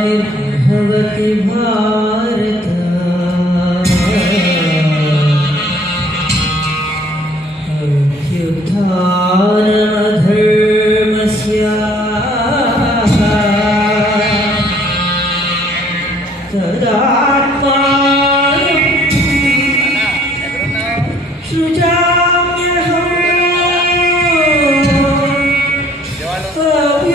ग्लानिर्भवति भारत अभ्युत्थानमधर्मस्य तदात्मानं सृजाम्यहम् अभ्युत्थानमधर्मस्य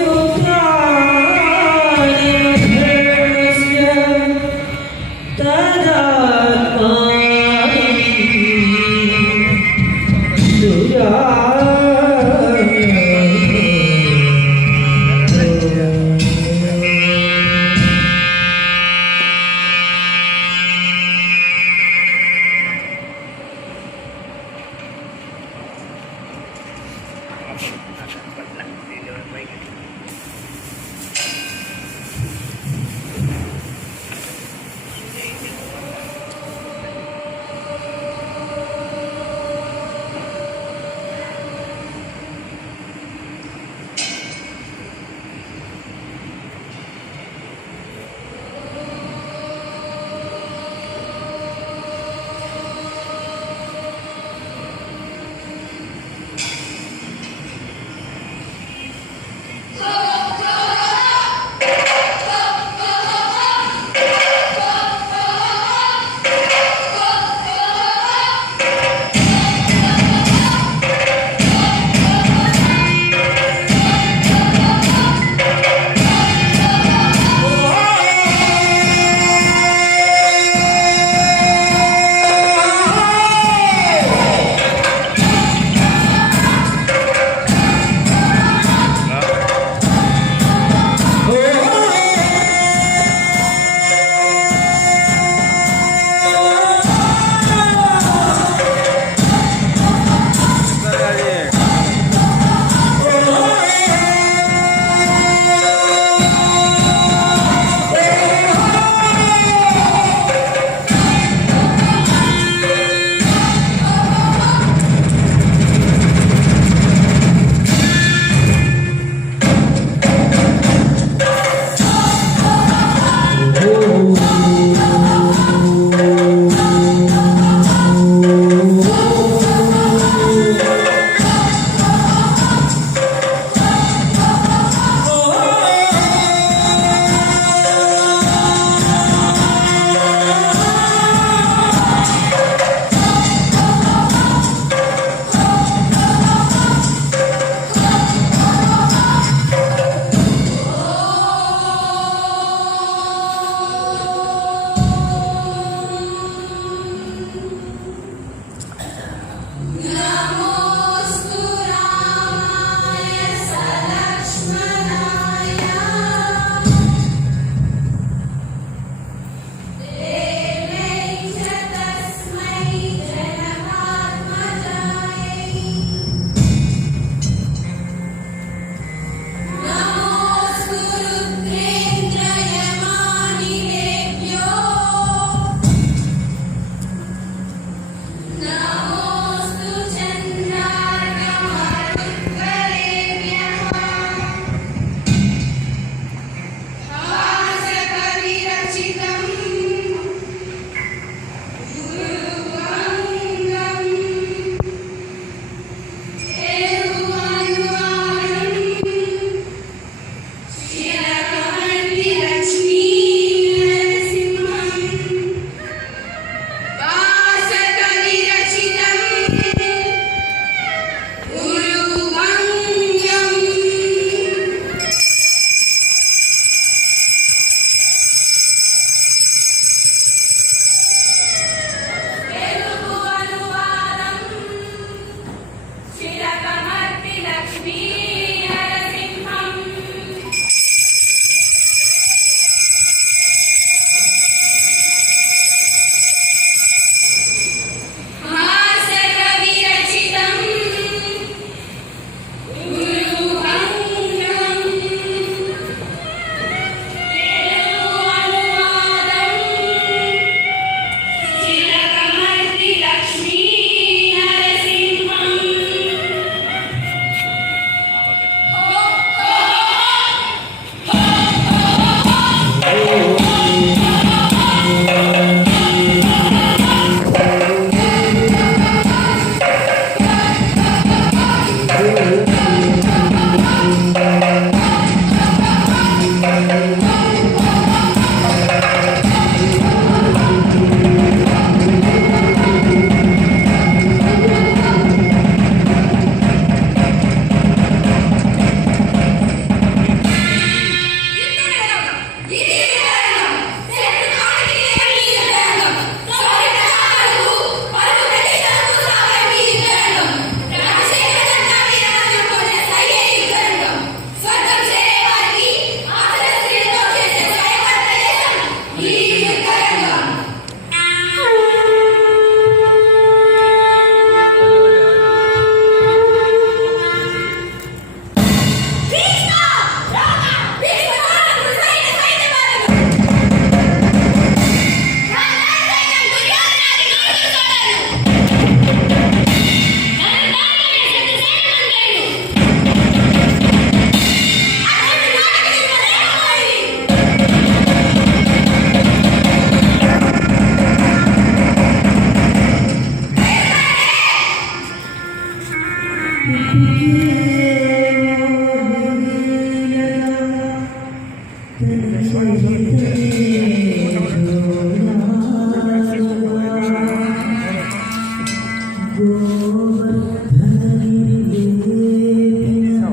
గోవర్ధనగిరివేపిన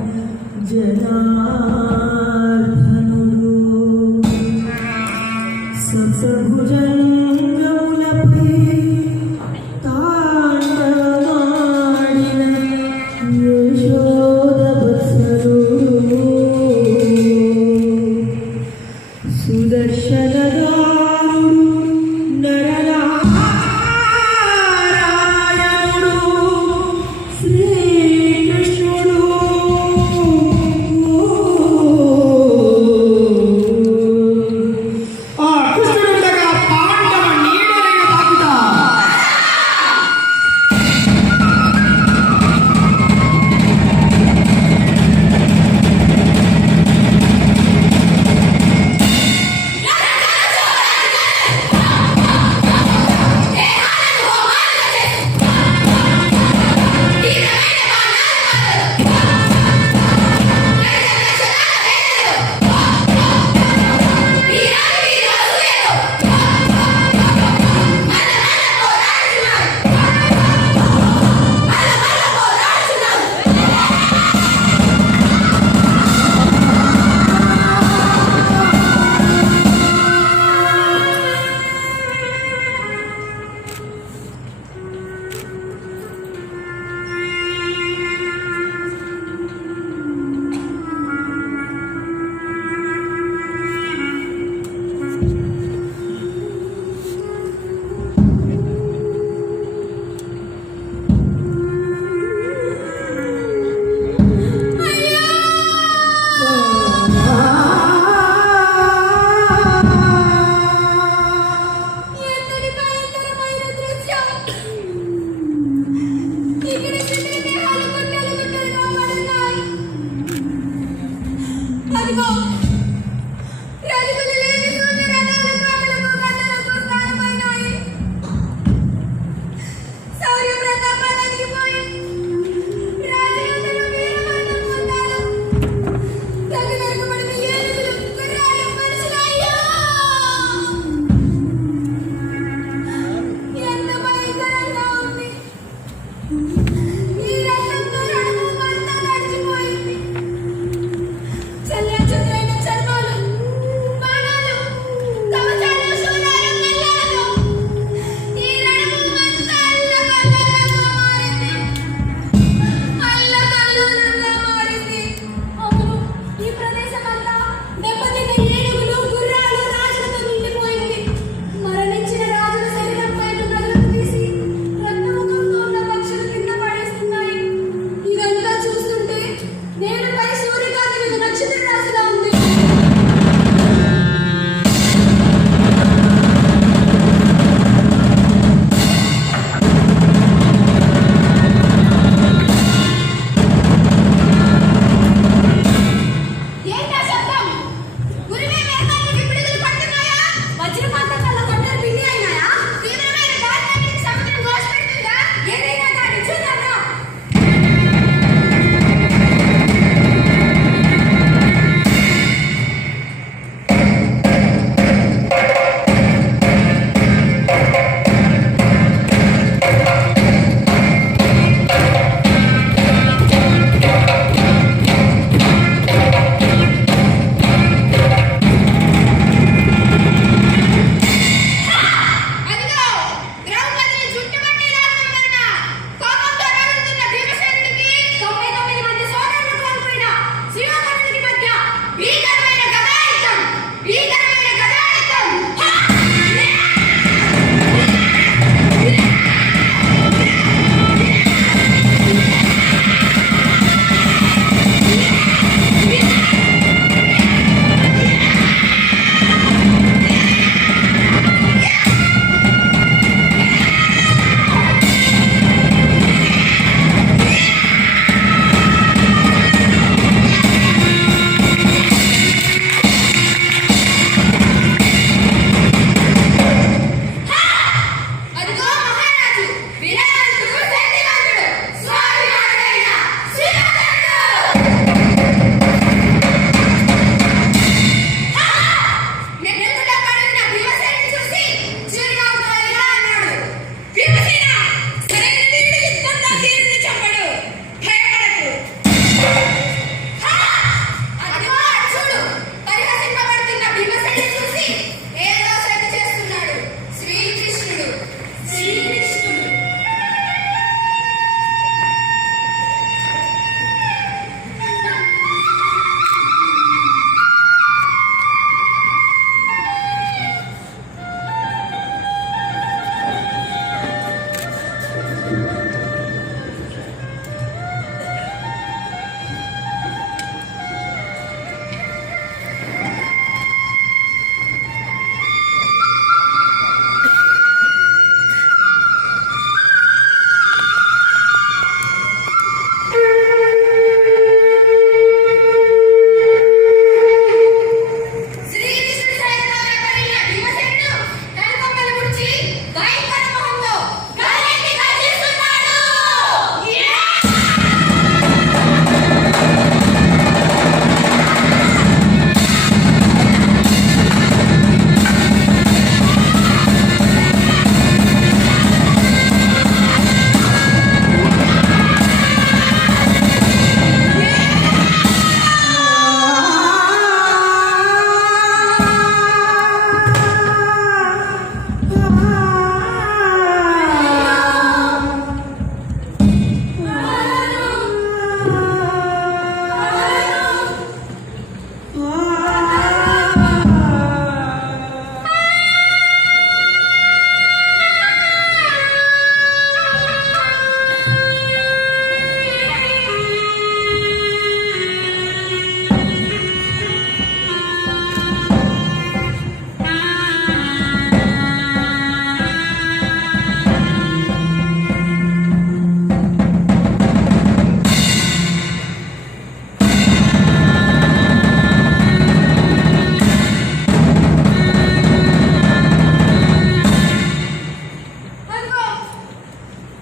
జనార్దనుడు సప్తభుజంగములపై తాండవమాడిన యశోదవత్సలుడు సుదర్శనదారుడు నరనారాయణుడు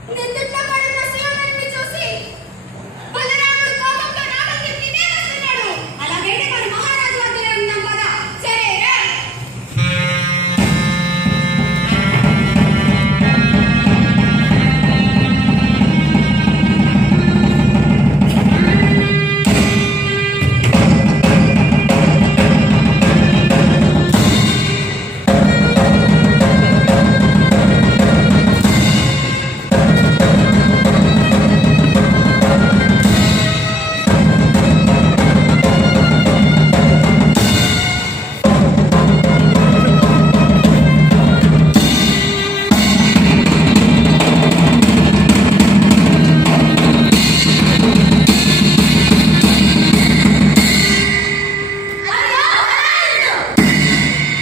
నిందితుల పడిన శివనుడిని చూసి బలరాముడు కోపంతో నాగకి తినే వస్తున్నాడు. అలాగైతే మన మహారాజు వద్దనే ఉందాం కదా. సరే రా.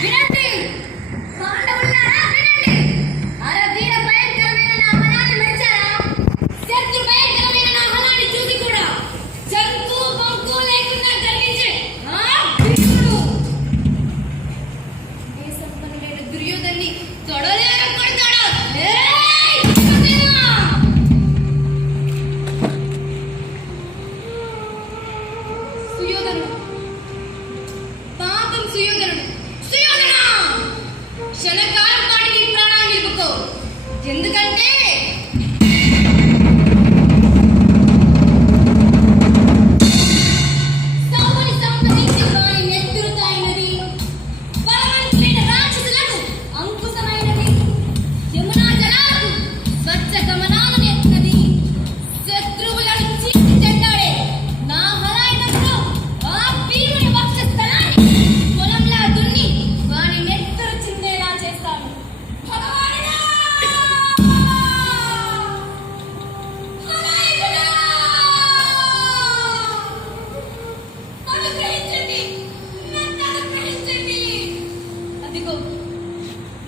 వినండి పాండవులారా, వినండి. అరే వీర భయంకరమైన నా హలాన్ని మెచ్చారా? శత్రు భయంకరమైన నా హలాన్ని చూసి కూడా జంతు బొంకు లేకుండా గర్వించే ఆ భీముడు ఏ సంపన్నుడైన దుర్యోధన్ని తొడలే కొడతాడు. ఏయ్ భీమసేన! సుయోధనుడు పాపం సుయోధనుడు సుయోధన క్షణకాలం పాటు నీ ప్రాణాన్ని నిలుపుకో. ఎందుకంటే సౌముని సంహరించి వారి నెత్తురు తాయినది, బలవంతులైన రాక్షసులకు అంకుశమైనది, యమునా జలాలకు స్వచ్ఛ గమనాలను ఎత్తినది, శత్రువులను చీల్చి చెండాడే నా హలాయుధంతో ఆ భీముని వక్షస్థలాన్ని పొలంలా దున్ని వాని నెత్తురు చిందేలా చేస్తాను. భగవానుడా! హలాయుధుడా! అనుగ్రహించండి, నన్ను అనుగ్రహించండి. అదిగో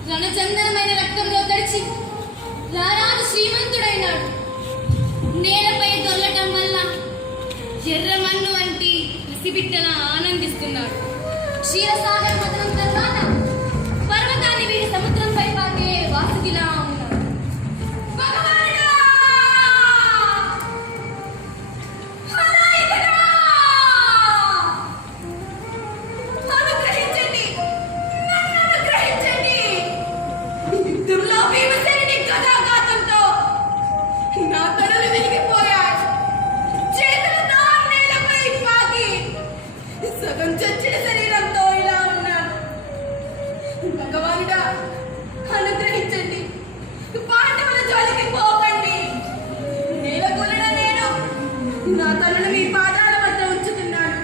రణచందనమైన రక్తంలో తడిచి రారాజు శ్రీమంతుడైనాడు. నేలపై దొల్లటం వల్ల ఎర్రమన్ను వంటి పసిబిడ్డల ఆనందిస్తున్నాడు. క్షీరసాగర మదనం తర్వాత పర్వతాన్ని వీరి సముద్రంపై పాకే వాసుకిలా ఉన్నాడు. భగవానుడా! హలాయుధుడా! అనుగ్రహించండి, నన్ను అనుగ్రహించండి. యుద్ధంలో భీమసేనుని గదాఘాతంతో నా తలలు విరిగిపోయాయి. చేతులతో నేలపై పాకి సగం చచ్చిన శరీరంతో ఇలా ఉన్నాను. భగవానుడా, అనుగ్రహించండి. పాండవుల జోలికి పోకండి. నేలకూలిన నేను నా తలను మీ పాదాల వద్ద ఉంచుతున్నాను.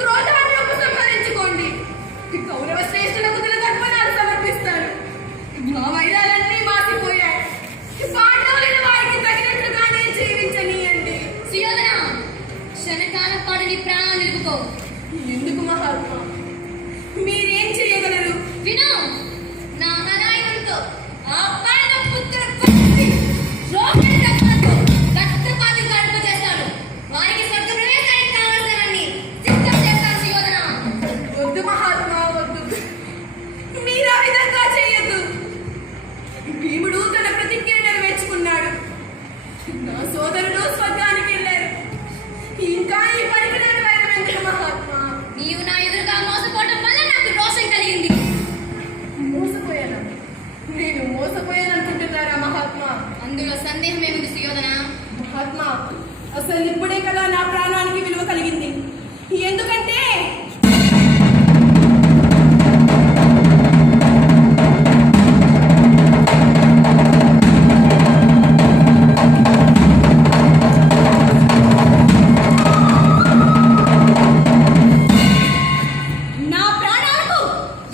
క్రోధాన్ని ఉపసంహరించుకోండి. కౌరవ శ్రేష్ఠులకు తుల తర్పణాలు సమర్పిస్తాను. మా వైరాలన్నీ మాసిపోయాయి. పాండవులను వారికి తగినట్లుగానే జీవించనీయండి. సుయోధన, క్షణకాలం పాటు నీ ప్రాణాలు నిలుపుకో. ఎందుకు మహాత్మా? మీరేం చేయగలరు? విను. నా హలాయుధంతో ఆ పాండవ పుత్రుడు పట్టి రోగిని రక్తంతో రక్తపాతం కలుగజేస్తాను. వారికి స్వర్గ ప్రవేశానికి కావలసినవన్నీ సిద్ధం చేస్తాను. సుయోధన, వద్దు మహాత్మా, వద్దు. మీరు ఆ విధంగా చేయొద్దు. భీముడు తన ప్రతిజ్ఞ నెరవేర్చుకున్నాడు. నా సోదరుడు స్వర్గానికి వెళ్ళారు. ఇంకా ఈ పరికరాన్ని వైరం ఎందుకు మహాత్మా? నీవు నా ఎదురుగా మోసపోవడం వల్ల నాకు రోషం కలిగింది. మోసపోయాను? నేను మోసపోయాను అనుకుంటున్నారా మహాత్మా? అందులో సందేహం ఏముంది సుయోధన? మహాత్మా, అసలు ఇప్పుడే కదా నా ప్రాణానికి విలువ కలిగింది. ఎందుకంటే నా ప్రాణాలకు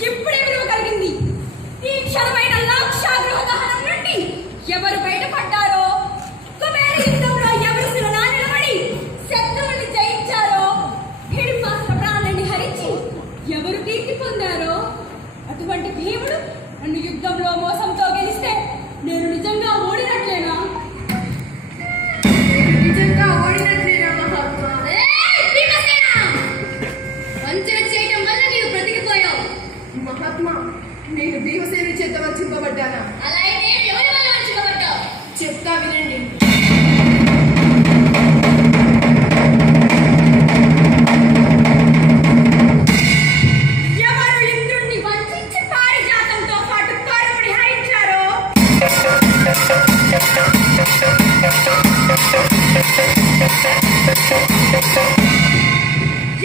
ఇప్పుడే విలువ కలిగింది. ఈ క్షణమైన లాక్షాగృహ దహనం నుండి ఎవరు బయటపడ్డారో, కుబేర యుద్ధంలో ఎవరు శిరనా నిలబడి శత్రువుని జయించారో, హిడింబాసుల ప్రాణాన్ని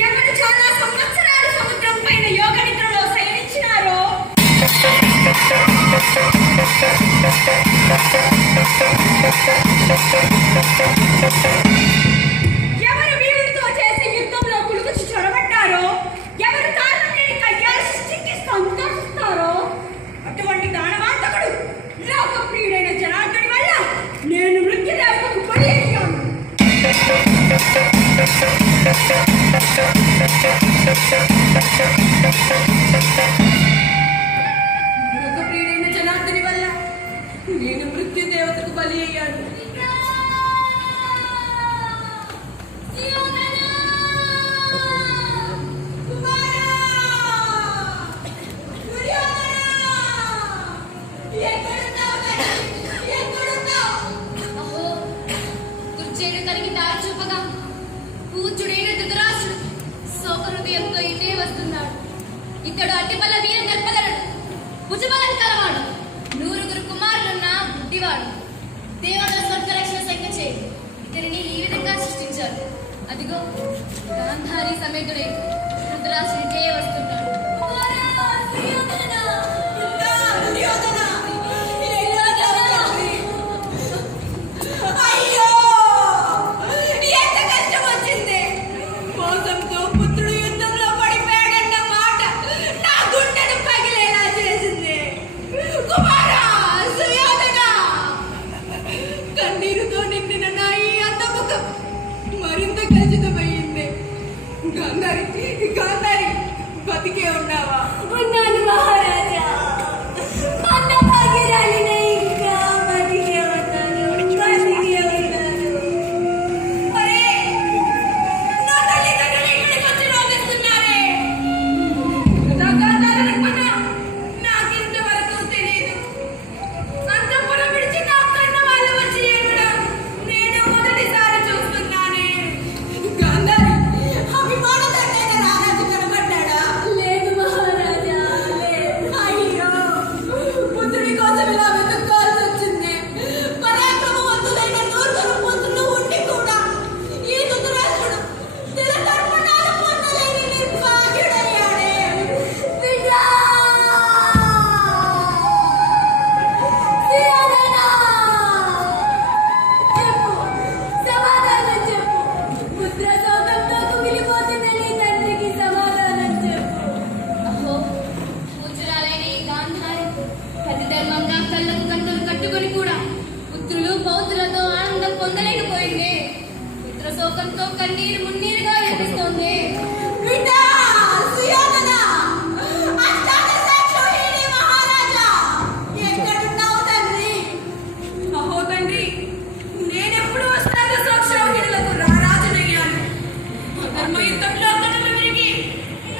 ఎవరు చాలా సంవత్సరాలు సముద్రం పైన యోగ నిద్రలో శయనించినారో, ఎవరు వీరుడితో చేసే యుద్ధంలో కులుకుచి చొరబడ్డారో, ఎవరు కారణం లేని కయ్యాలు సృష్టించి సంతోషిస్తారో, అటువంటి దానవాంతకుడు లోకప్రియుడైన జనార్దుడి వల్ల నేను మృత్యుదేవతకు బలి అయ్యాను. లోకప్రియుడైన జనార్దుడి వల్ల నేను మృత్యుదేవతకు బలి అయ్యాను. దుర్చేడు కలిగి దారి చూపగా పూజ్యుడైన ధృతరాష్ట్రుడు శోక హృదయంతో ఇటే వస్తున్నాడు. ఇతడు అడ్డిపల్ల వీర గర్భధరుడు, భుజబలం కలవాడు, 100 కుమారులున్న బుద్ధివాడు. దేవతల స్వర్గరక్షణ సంఖ్య చేయడు ఇతడిని ఈ విధంగా సృష్టించారు. అదిగో గాంధారి సమేతుడై ధృతరాష్ట్రుడు ఇటే వస్తున్నాడు. అయ్యో, ఎంత కష్టం వచ్చింది. మోసంతో పుత్రుడు యుద్ధంలో పడిపోయాడన్న మాట నా గుండెను పగిలేలా చేసింది. కుమారా, సుయోధన, కన్నీరుతో నిండిన నా ఈ అందముఖం మరింత కలుషితమయ్యింది. గాంధారి, గాంధారి, బతికే ఉన్నావా? ఉన్నాను మహారాజా. అన్న భాగ్యరాలినే ఇంకా బతికే ఉన్నాను, బతికే ఉన్నాను. అరే, నా తల్లిదండ్రులు ఇక్కడికి వచ్చి రోధిస్తున్నారే. నా గాంధార పద నాకింతవరకు తెలియదు. అంతఃపురం విడిచి నా కన్న వాళ్ళు వచ్చి ఏడవడం నేను మొదటిసారి చూస్తున్నానే. గాంధారి, అభిమానదండైన రారాజు కనబడ్డాడా? లేదు మహారాజా, లేదు. అయ్యో, పుత్రుడి కోసం ఇలా వెతుక్కోవాల్సి వచ్చింది. పరాక్రమవంతులైన 100 పుత్రులు ఉండి కూడా ఈ ధృతరాష్ట్రుడు తిలతర్పణాలు పొందలేని నిర్భాగ్యుడయ్యాడే. బిడ్డా! సుయోధనా! చెప్పు, సమాధానం చెప్పు. పుత్ర శోకంతో కుమిలిపోతున్న నీ తండ్రికి సమాధానం చెప్పు. అహో, పూజ్యురాలైన ఈ గాంధారి ప్రతి ధర్మంగా కళ్ళకు కంటలు కట్టుకొని కూడా పుత్రులు పౌత్రులతో ఆనందం పొందలేకపోయింది. పుత్ర శోకంతో కన్నీరు మున్నీరుగా వినిపిస్తోంది. బిడ్డా! సుయోధన! అష్టాదశాక్షోహిణి మహారాజా! ఎక్కడున్నావు తండ్రి? అహో తండ్రి, నేనెప్పుడు అష్టాదశాక్షోహిణులకు రారాజునయ్యాను. ధర్మయుద్ధంలో కనులు విరిగి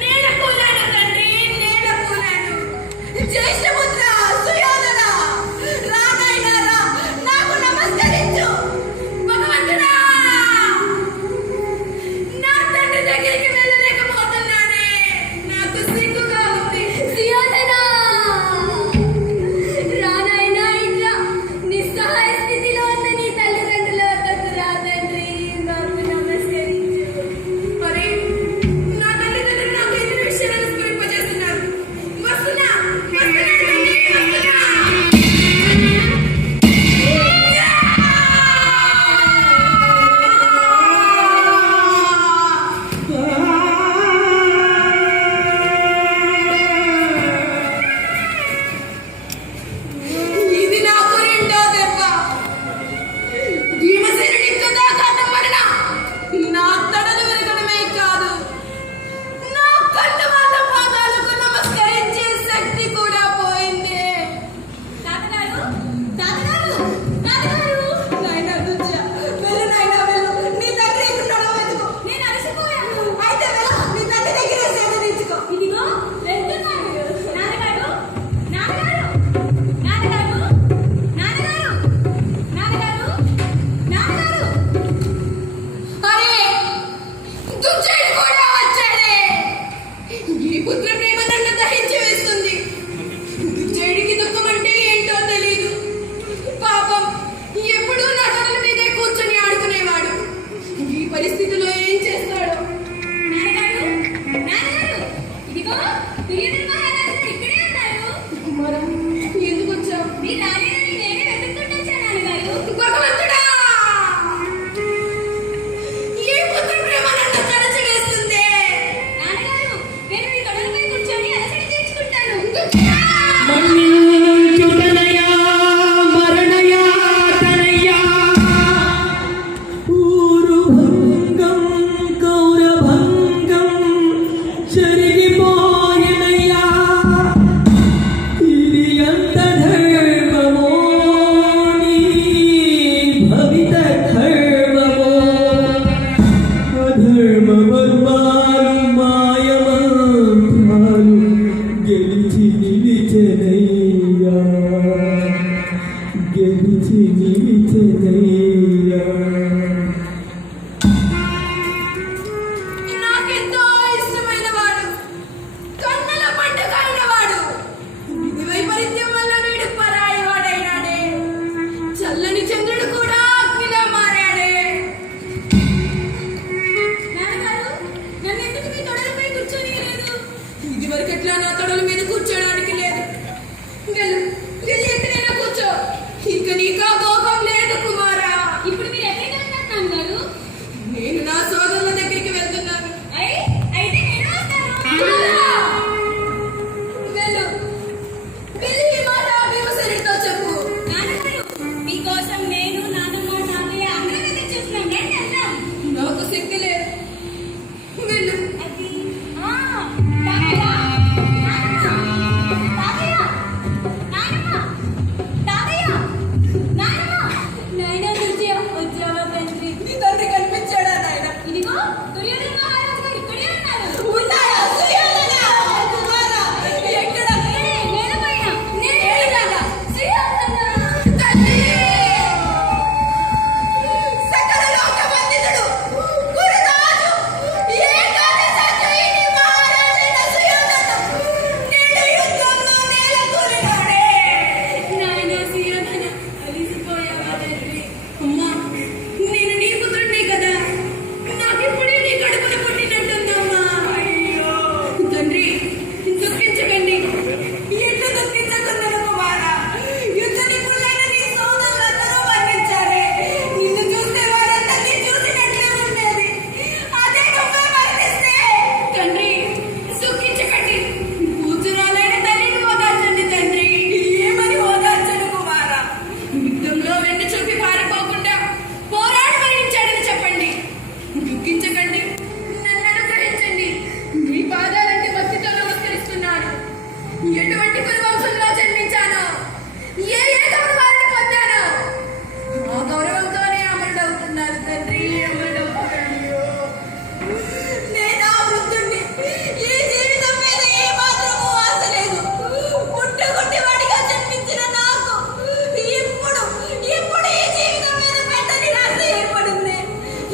నేల కూలాను తండ్రి, నేల కూలాను. జ్యేష్ఠపుత్ర సుయోధన, రానైనా రా, నాకు నమస్కరించు. భగవంతుడా, నా తండ్రి దగ్గరికి వెళ్ళలేకపోతున్నాను. వచ్చెనయ్యా. నాకెంతో ఇష్టమైన వాడు, కన్నుల పండుగ అయిన వాడు, ఇది వైపరీత్యం వల్ల వీడు పరాయి వాడైనాడే. చల్లని చంద్రుడు కూడా అగ్నిలా మారాడే. నాన్నగారు, నన్ను ఎందుకు మీ తొడలపై కూర్చోనీయలేదు? ఇది వరకు ఎట్లా నా తొడల మీద కూర్చోడానికి లేదు. వెళ్ళి ఎక్కడైనా కూర్చో. ఇక నీకా కోపం లేదు కుమారా. ఇప్పుడు మీరు ఎక్కడికి వెళ్తున్నారు నాన్నగారు? నేను నా సోదరుల దగ్గరికి వెళ్తున్నాను. అయితే నేను వస్తాను. వెళ్ళు. వెళ్ళి ఈ మాట భీమసేనుడితో చెప్పు. నాన్నగారు, మీకోసం నేను నాన్నమ్మ తాతయ్య అందరం ఎదురు చూస్తున్నాం. రండి వెళ్దాం. నాకు శక్తి లేదు. వెళ్ళు. అది తాతయ్య, నాన్నమ్మ, తాతయ్య, నాన్నమ్మ, తాతయ్య, నాన్నమ్మ. నాయనా దుర్జయ, వచ్చావా తండ్రి? నీ తండ్రి కనిపించాడా నాయన? ఇదిగో దుర్యోధన మహారాజు గారు ఇక్కడే ఉన్నారు. ఉన్నాడా? సుయోధన! కుమారా, ఎక్కడ? నేలపైన. నేనేనా? సుయోధన! తండ్రి! సకల లోకవందితుడు, గురురాజు, ఏకాదశ త్రయీని మహారాజైన సుయోధన నేడు యుద్ధంలో నేలకూలినాడే. నాయనా సుయోధన, అలిసిపోయావా తండ్రి? అమ్మా, నేను నీ పుత్రుడిని కదా, నాకిప్పుడే నీ కడుపున పుట్టినట్టుందమ్మా. అయ్యో తండ్రి, దుఃఖించకండి. ఎట్లు దుఃఖించకుందను కుమారా? యుద్ధ నిపుణులైన నీ సోదరులందరూ మరణించారే. నిన్ను చూస్తే వారందరినీ చూసినట్లే ఉండేది. అదే నువ్వే మరణిస్తే. తండ్రి, దుఃఖించకండి. కూతురాలైన తల్లిని ఓదార్చండి తండ్రి. ఏమని ఓదార్చను కుమారా? యుద్ధంలో వెన్ను చూపి పారిపోకుండా పోరాడి మరణించాడని చెప్పండి. దుఃఖించకండి, నన్ను అనుగ్రహించండి. మీ పాదాలంటే భక్తితో నమస్కరిస్తున్నాను. ఎటువంటి కులవంశంలో జన్మించానో, ఏ గౌరవాన్ని పొందానో, ఆ గౌరవంతోనే అమరుడవుతున్నారు తండ్రి, అమరుడవుతున్నాను. నేను ఆ వృద్ధుణ్ణి. ఈ జీవితం మీద ఏ మాత్రమూ ఆశ లేదు. పుట్టగొట్టివాడిగా జన్మించిన నాకు ఇప్పుడు ఈ జీవితం మీద పెద్ద నిరాశ ఏర్పడింది.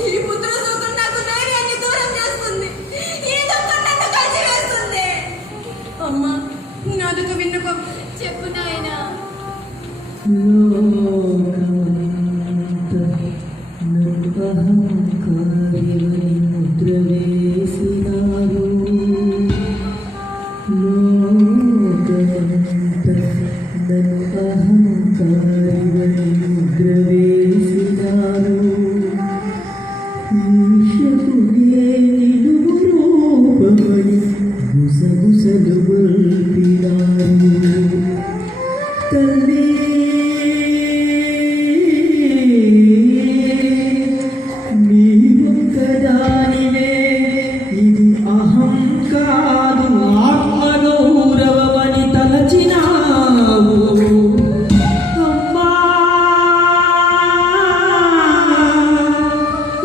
ఈ పుత్ర సుఖం నాకు ధైర్యాన్ని దూరం చేస్తుంది. ఈ దుఃఖం నన్ను కలిసివేస్తుంది. అమ్మా, నా దుఃఖం విన్నకో. చెప్పు నాయనా. లోకమంత నన్ను అహంకారివని ముద్ర వేసినారు. లోకమంత నన్ను అహంకారివని ముద్ర వేసినారు. ఈశకుడే నిలువు రూపమని గుసగుసలు గొల్పినారు. తల్లి నీవొక్కదానివే, ఇది అహం కాదు ఆత్మగౌరవమని తలచినావు. అమ్మా,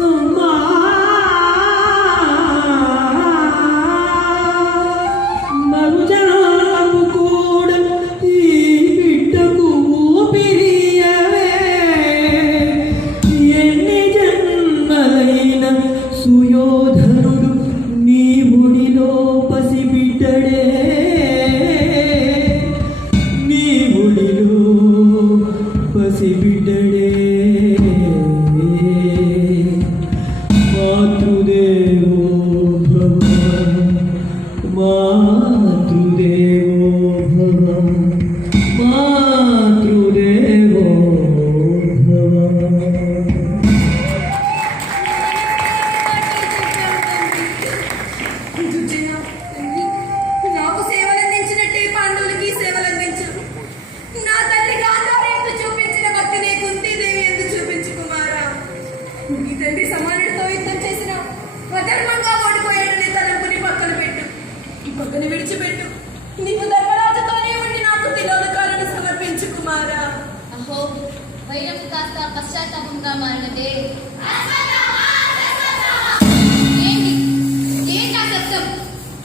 అమ్మా, మరుజనము కూడా ఈ బిడ్డకు ఊపిరియవే. ఎన్ని జన్మలైన సుయోధనుడు నీ ఒడిలో పసిబిడ్డడే. నీ ఒడిలో పసిబిడ్డడే. మాతృదేవో భవ, మాతృదేవో భవ, మాతృదేవో భవ. దుర్జయ, నాకు సేవలందించినట్టే పాండవులకి సేవలందించు. నా తల్లి గాంధారి ఎందు చూపించిన భక్తిని కుంతీదేవి ఎందు చూపించు కుమారా. నీ తండ్రి సమానుడితో యుద్ధం చేసిన అధర్మంగా ఓడిపోయాడని తలంపుని పక్కన పెట్టు. ఈ పక్కన విడిచిపెట్టు. నీకు ధర్మరాజుతోనే ఉండి నాకు తిలోదకాలను సమర్పించు కుమారా. అహో, వైరం కాస్త పశ్చాత్తాపంగా మారినదే. ఏంటి ఏంటి ఆ శబ్దం?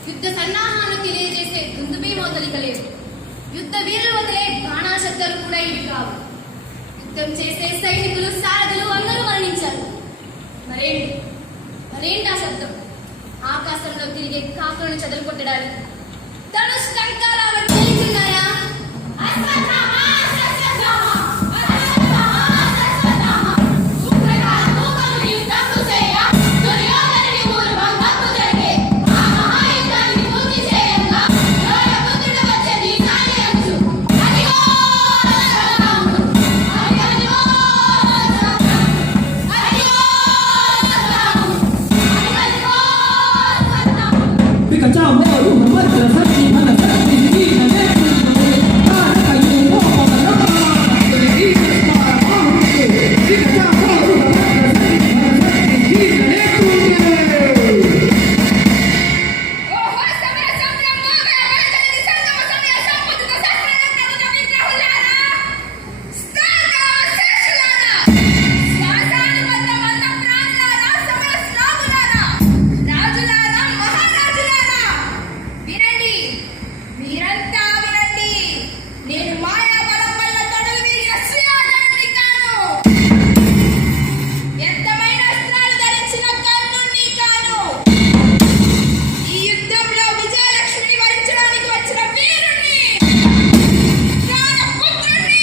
యుద్ధ సన్నాహాన్ని తెలియజేసే దుందుబీ మోతలికలేవు. యుద్ధ వీరులు వదిలే బాణాశబ్దాలు కూడా ఇవి కావు. యుద్ధ యుద్ధం చేసే సైనికులు సారథులు అందరూ మరణించారు. మరేంటి ఆ శబ్దం? ఆకాశంలో తిరిగే కాకులను చెదలు కొట్టడానికి ధనుష్ టంకారాలు పేలుతున్నాయా? అశ్వత్థామ, అశ్వత్థామ, అశ్వత్థామ, అశ్వత్థామ. ఉగ్రకాల మూకలు యుద్ధము చేయ, దుర్యోధనుని ఊర్వశము జరిగే. ఆ మహాయుద్ధాన్ని పూర్తి చేయంగా ద్రోణపుత్రుడు వచ్చే దీసాన్ని అంచు. అదిగో అశ్వత్థాముడు, అదిగో అశ్వత్థాముడు, అదిగో అశ్వత్థాముడు, అదిగో అశ్వత్థాముడు. పికచామోరు మంత్ర శక్తి మన శక్తి దీన నేత్రుడే కారకయే మోహన రామని స్మరణాముకే పికచామోరు మంత్ర శక్తి మన శక్తి దీన నేత్రుడే ఓహో సమర సంగ్రామ వేవరజని సంగమ సమయ సంపూర్ణ శాస్త్రరత్నముల విగ్రహులారా, స్థానాశేషులారా, శ్వాసానుబద్ధ మంద ప్రాణులారా, సమర శ్రావులారా, రాజులారా, మహారాజులారా, వినండి, మీరంతా వినండి. నేను మాయా బలం వల్ల తొడలు విరిగిన శ్రీరాజుని కాను, వ్యర్థమైన అస్త్రాలు ధరించిన కర్ణుణ్ణి కాను. ఈ యుద్ధంలో విజయలక్ష్మిని వరించడానికి వచ్చిన వీరుణ్ణి, ప్రాణపుత్రుణ్ణి,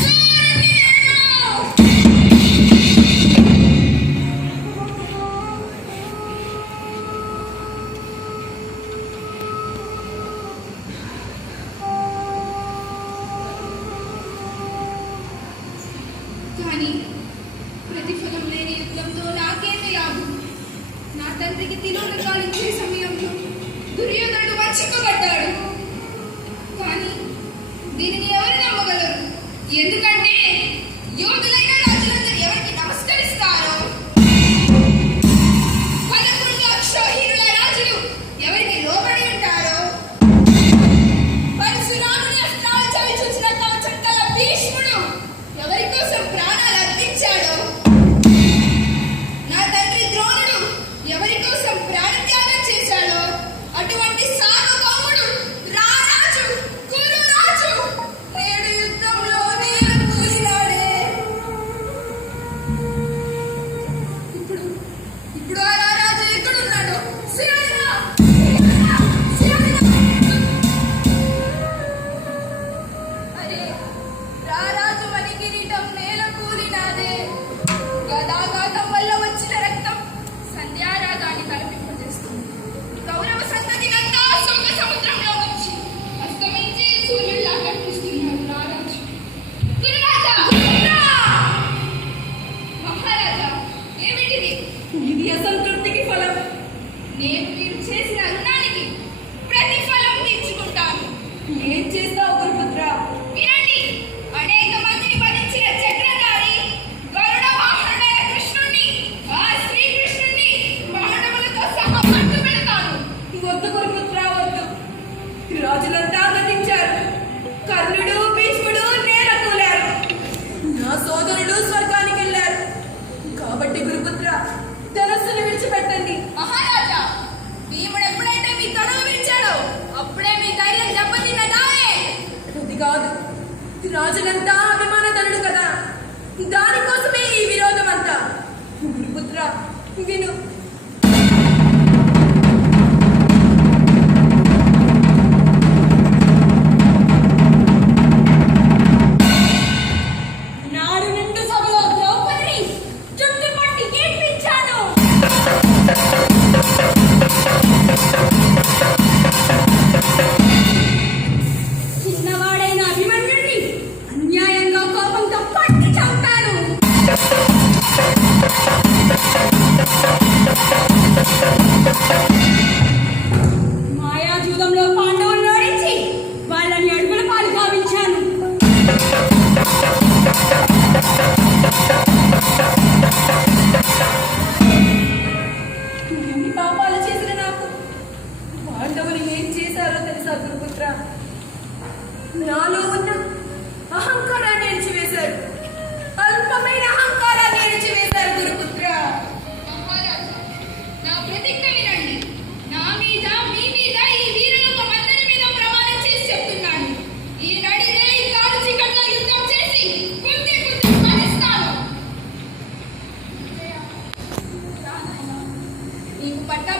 సూర్యుణ్ణి నేను. కానీ ప్రతిఫలం లేని యుద్ధంతో నాకేమి లాభం? నా తండ్రికి తిలోదకాలు ఇచ్చే సమయంలో దుర్యోధనుడు వంచకబడ్డాడు. కానీ దీనిని ఎవరు నమ్మగలరు? ఎందుకంటే యోధులైన రాజులందరూ ఎవరికి నమస్కరిస్తారో, 11 అక్షోహిణుల రాజులు ఎవరికి లోబడి ఉంటారో, పరశురాముని అస్త్రాలు చవి చూసిన కవచం కల భీష్ముడు ఎవరి కోసం ప్రాణాలు అర్పించాడో, నా తండ్రి ద్రోణుడు ఎవరి కోసం ప్రాణత్యాగం చేశాడో, అటువంటి సార్వభౌముడు రారాజు కురురాజు నేడు యుద్ధంలో నీరు కూలినాడే.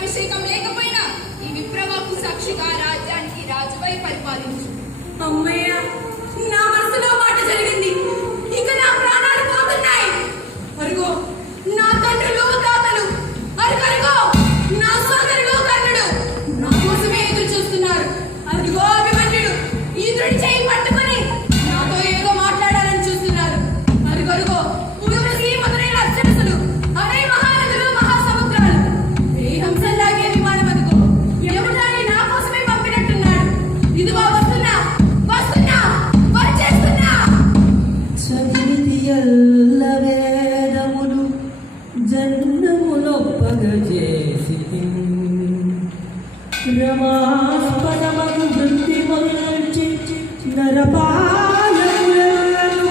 పట్టాభిషేకం లేకపోయినా ఈ విప్రవాకు సాక్షిగా రాజ్యానికి రాజుపై పరిపాలించు. అమ్మయ్య, నా మనసులో మాట జరిగింది. ఇక నా ప్రాణాలు పోతున్నాయి. అరుగో నా తండ్రులు తాతలు, అరుగరుగో నా సోదరులు కర్ణుడు నా కోసమే ఎదురు చూస్తున్నారు. అరుగో అభిమన్యుడు ఇంద్రుడి చేయి పట్టుకొని నాతో ఏదో మాట్లాడాలని చూస్తున్నారు. అరుగరుగో ఉర్వశి మొదలైన అప్సరసులు, అనే మహానదులు మహాసముద్రాలు, ఏ హంసల్లాగే విమానం అదుగో యముడాన్ని నా కోసమే పంపినట్టున్నాడు. ఇదిగో వస్తున్నా వస్తున్నా వచ్చేస్తున్నా. చదివితి ఎల్ల వేదములు జన్మములొప్పగజేసి రమాస్పదమగు వృత్తి మంచి నరపాలములను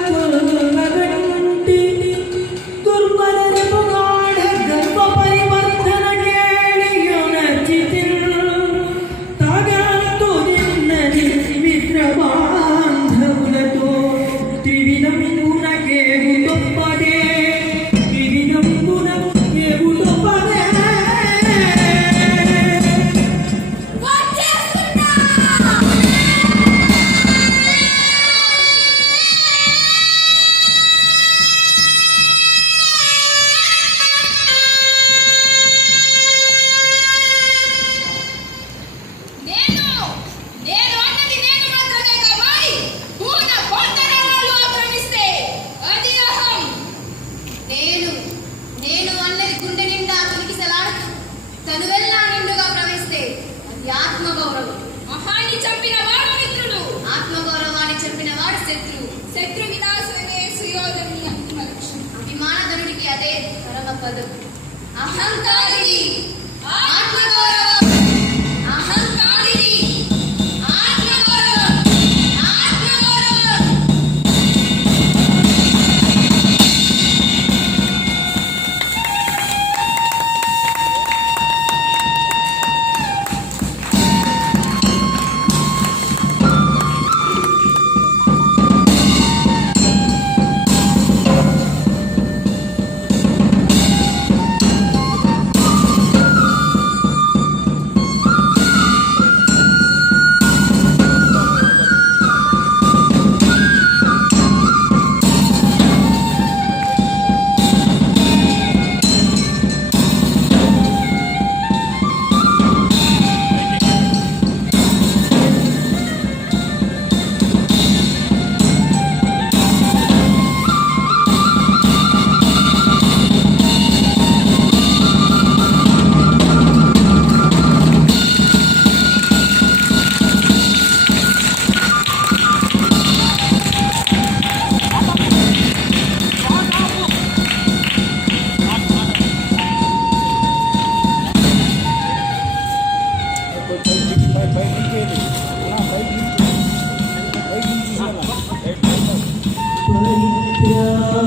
కొలువగంటి దుర్బలముగాఢ గర్భ పరివర్తన కేళియునచితిన్ తాగాతో నిన్నది మిత్రబాంధవులతో త్రివిధమునకేగు గొప్పదే త్రివిధమునకేగు గొప్పదే. వచ్చేస్తున్నా. నేను అన్నది నేను మాత్రమే కావాలి. పూర్ణ పొందరాలు ఆక్రమిస్తే అది అహం. నేను అన్నది గుండె నిండా తొలికిసలాడుతూ తనువెల్లా నిండుగా ప్రవేశిస్తే అది ఆత్మగౌరవం. మహాన్ని చంపిన వాడు మిత్రుడు, ఆత్మగౌరవాన్ని చంపిన వాడు శత్రువు. శత్రు వినాశమే సుయోధనుని అంతిమ లక్ష్యం. అభిమానధనుడికి అదే పరమ పదం. అహంకారిది ఆత్మగౌరవం, అహంకారిది ఆత్మగౌరవం, ఆత్మగౌరవం.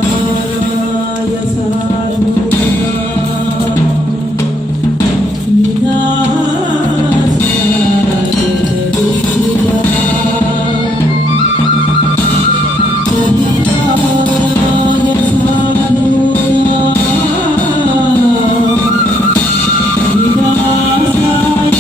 పరిత్రాణాయ సాధూనాం వినాశాయ దుష్కృతాం. పరిత్రాణాయ సాధూనాం వినాశాయ